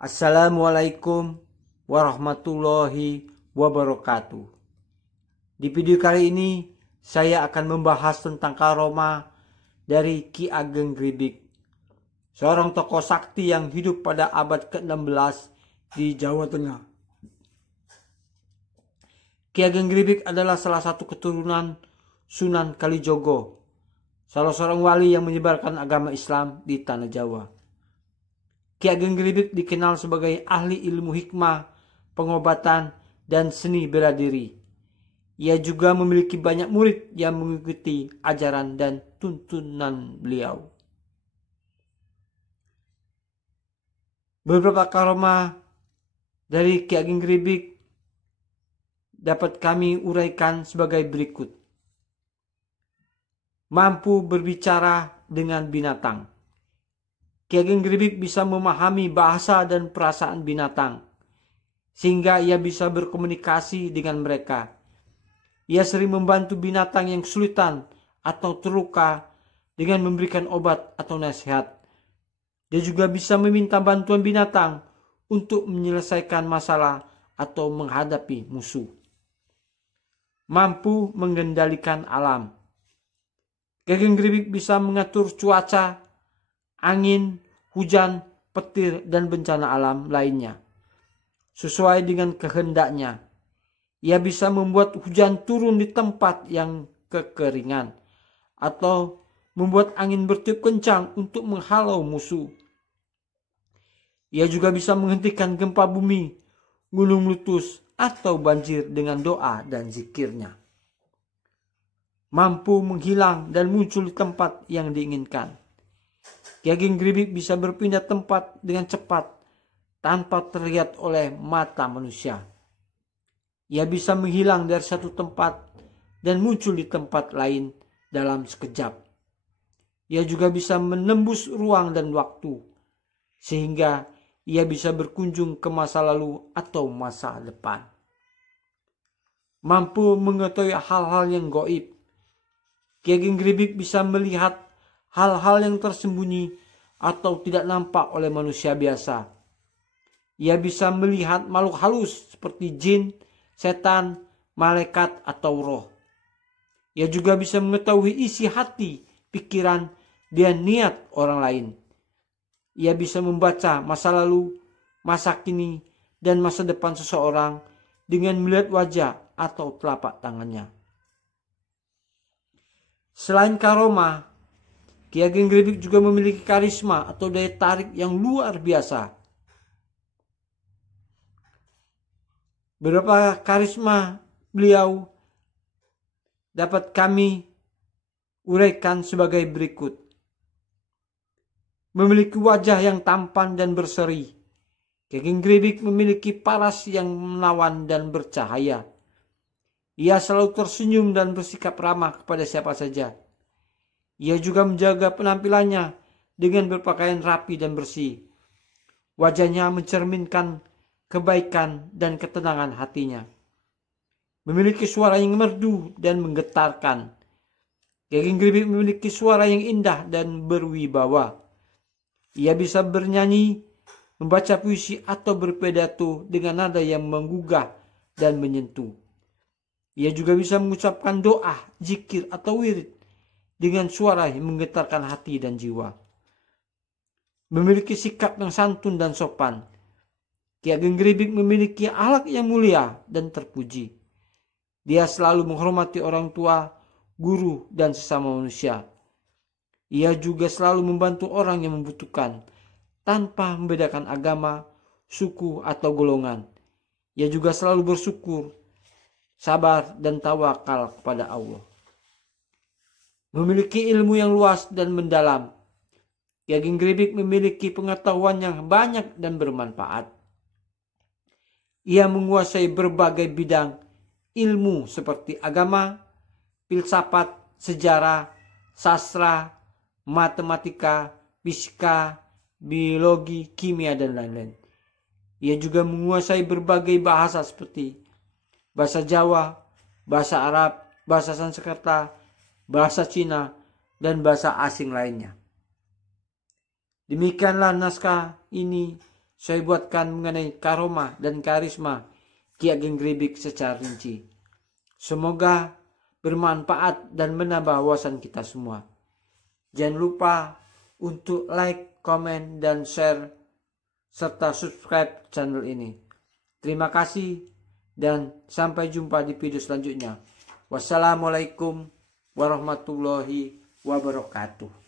Assalamualaikum warahmatullahi wabarakatuh. Di video kali ini saya akan membahas tentang karomah dari Ki Ageng Gribik, seorang tokoh sakti yang hidup pada abad ke-16 di Jawa Tengah. Ki Ageng Gribik adalah salah satu keturunan Sunan Kalijogo, salah seorang wali yang menyebarkan agama Islam di tanah Jawa. Ki Ageng Gribik dikenal sebagai ahli ilmu hikmah, pengobatan, dan seni bela diri. Ia juga memiliki banyak murid yang mengikuti ajaran dan tuntunan beliau. Beberapa karomah dari Ki Ageng Gribik dapat kami uraikan sebagai berikut. Mampu berbicara dengan binatang. Ki Ageng Gribik bisa memahami bahasa dan perasaan binatang, sehingga ia bisa berkomunikasi dengan mereka. Ia sering membantu binatang yang kesulitan atau terluka dengan memberikan obat atau nasihat. Dia juga bisa meminta bantuan binatang untuk menyelesaikan masalah atau menghadapi musuh. Mampu mengendalikan alam. Ki Ageng Gribik bisa mengatur cuaca, angin, hujan, petir, dan bencana alam lainnya sesuai dengan kehendaknya. Ia bisa membuat hujan turun di tempat yang kekeringan atau membuat angin bertiup kencang untuk menghalau musuh. Ia juga bisa menghentikan gempa bumi, gunung meletus, atau banjir dengan doa dan zikirnya. Mampu menghilang dan muncul di tempat yang diinginkan. Ki Ageng Gribik bisa berpindah tempat dengan cepat tanpa terlihat oleh mata manusia. Ia bisa menghilang dari satu tempat dan muncul di tempat lain dalam sekejap. Ia juga bisa menembus ruang dan waktu, sehingga ia bisa berkunjung ke masa lalu atau masa depan. Mampu mengetahui hal-hal yang gaib. Ki Ageng Gribik bisa melihat hal-hal yang tersembunyi atau tidak nampak oleh manusia biasa. Ia bisa melihat makhluk halus seperti jin, setan, malaikat, atau roh. Ia juga bisa mengetahui isi hati, pikiran, dan niat orang lain. Ia bisa membaca masa lalu, masa kini, dan masa depan seseorang dengan melihat wajah atau telapak tangannya. Selain karomah, Ki Ageng Gribik juga memiliki karisma atau daya tarik yang luar biasa. Beberapa karisma beliau dapat kami uraikan sebagai berikut. Memiliki wajah yang tampan dan berseri. Ki Ageng Gribik memiliki paras yang menawan dan bercahaya. Ia selalu tersenyum dan bersikap ramah kepada siapa saja. Ia juga menjaga penampilannya dengan berpakaian rapi dan bersih. Wajahnya mencerminkan kebaikan dan ketenangan hatinya. Memiliki suara yang merdu dan menggetarkan. Ki Ageng Gribik memiliki suara yang indah dan berwibawa. Ia bisa bernyanyi, membaca puisi atau berpidato dengan nada yang menggugah dan menyentuh. Ia juga bisa mengucapkan doa, zikir atau wirid dengan suara yang menggetarkan hati dan jiwa. Memiliki sikap yang santun dan sopan. Ki Ageng Gribik memiliki akhlak yang mulia dan terpuji. Dia selalu menghormati orang tua, guru, dan sesama manusia. Ia juga selalu membantu orang yang membutuhkan, tanpa membedakan agama, suku, atau golongan. Ia juga selalu bersyukur, sabar, dan tawakal kepada Allah. Memiliki ilmu yang luas dan mendalam. Ki Ageng Gribik memiliki pengetahuan yang banyak dan bermanfaat. Ia menguasai berbagai bidang ilmu seperti agama, filsafat, sejarah, sastra, matematika, fisika, biologi, kimia, dan lain-lain. Ia juga menguasai berbagai bahasa seperti bahasa Jawa, bahasa Arab, bahasa Sanskerta, bahasa Cina, dan bahasa asing lainnya. Demikianlah naskah ini saya buatkan mengenai karomah dan karisma Ki Ageng Gribik secara rinci. Semoga bermanfaat dan menambah wawasan kita semua. Jangan lupa untuk like, komen, dan share, serta subscribe channel ini. Terima kasih dan sampai jumpa di video selanjutnya. Wassalamualaikum warahmatullahi wabarakatuh.